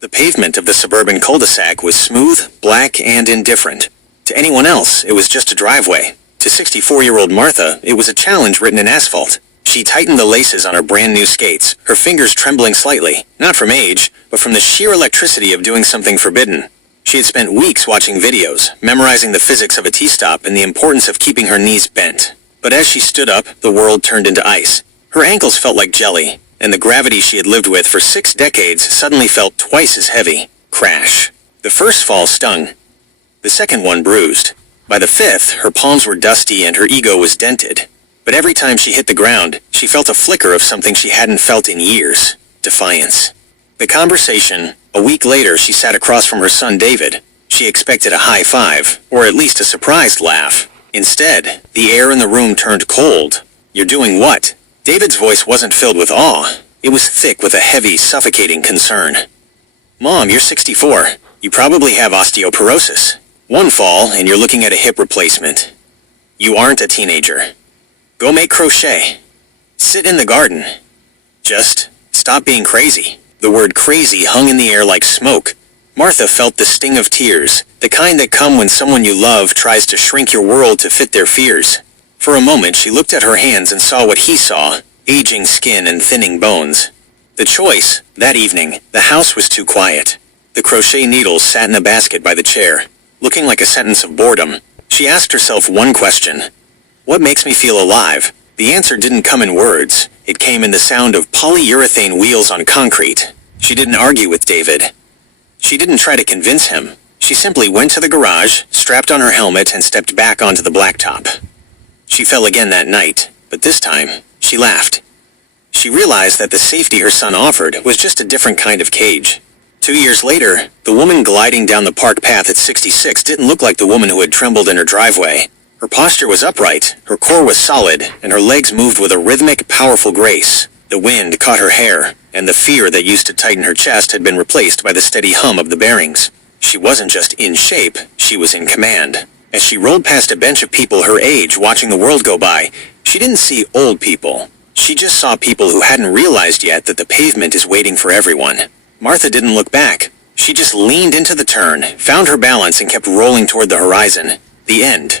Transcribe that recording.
The pavement of the suburban cul-de-sac was smooth, black, and indifferent. To anyone else, it was just a driveway. To 64-year-old Martha, it was a challenge written in asphalt. She tightened the laces on her brand-new skates, her fingers trembling slightly, not from age, but from the sheer electricity of doing something forbidden. She had spent weeks watching videos, memorizing the physics of a T-stop and the importance of keeping her knees bent. But as she stood up, the world turned into ice. Her ankles felt like jelly, and the gravity she had lived with for 6 decades suddenly felt twice as heavy. Crash. The first fall stung. The second one bruised. By the fifth, her palms were dusty and her ego was dented. But every time she hit the ground, she felt a flicker of something she hadn't felt in years. Defiance. The conversation. A week later, she sat across from her son David. She expected a high five, or at least a surprised laugh. Instead, the air in the room turned cold. "You're doing what?" David's voice wasn't filled with awe. It was thick with a heavy, suffocating concern. "Mom, you're 64. You probably have osteoporosis. One fall, and you're looking at a hip replacement. You aren't a teenager. Go make crochet. Sit in the garden. Just stop being crazy." The word crazy hung in the air like smoke. Martha felt the sting of tears, the kind that come when someone you love tries to shrink your world to fit their fears. For a moment, she looked at her hands and saw what he saw, aging skin and thinning bones. The choice, that evening, the house was too quiet. The crochet needles sat in a basket by the chair, looking like a sentence of boredom. She asked herself one question. What makes me feel alive? The answer didn't come in words. It came in the sound of polyurethane wheels on concrete. She didn't argue with David. She didn't try to convince him. She simply went to the garage, strapped on her helmet, and stepped back onto the blacktop. She fell again that night, but this time, she laughed. She realized that the safety her son offered was just a different kind of cage. 2 years later, the woman gliding down the park path at 66 didn't look like the woman who had trembled in her driveway. Her posture was upright, her core was solid, and her legs moved with a rhythmic, powerful grace. The wind caught her hair, and the fear that used to tighten her chest had been replaced by the steady hum of the bearings. She wasn't just in shape, she was in command. As she rolled past a bench of people her age watching the world go by, she didn't see old people. She just saw people who hadn't realized yet that the pavement is waiting for everyone. Martha didn't look back. She just leaned into the turn, found her balance, and kept rolling toward the horizon. The end.